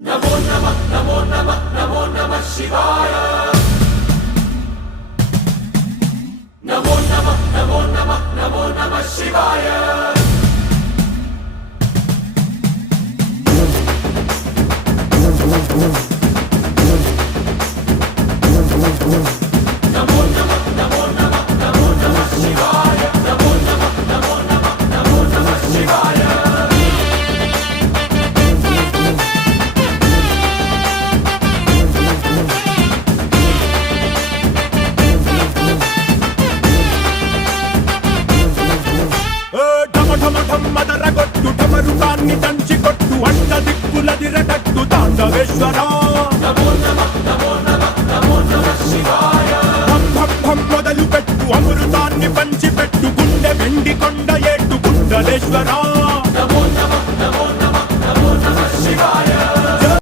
नमो नमः नमो नमः नमो नमः शिवाय। नमो नमः नमो नमः नमो नमः शिवाय। नमो नमः नमो नमः नमो नमः शिवाय। नमो नमः नमो नमः नमो नमः शिवाय। మదరగొట్టు టమరుకాన్ని దంచి కొట్టు అడ్డ దిక్కులదిరగట్టు తాండవేశ్వరా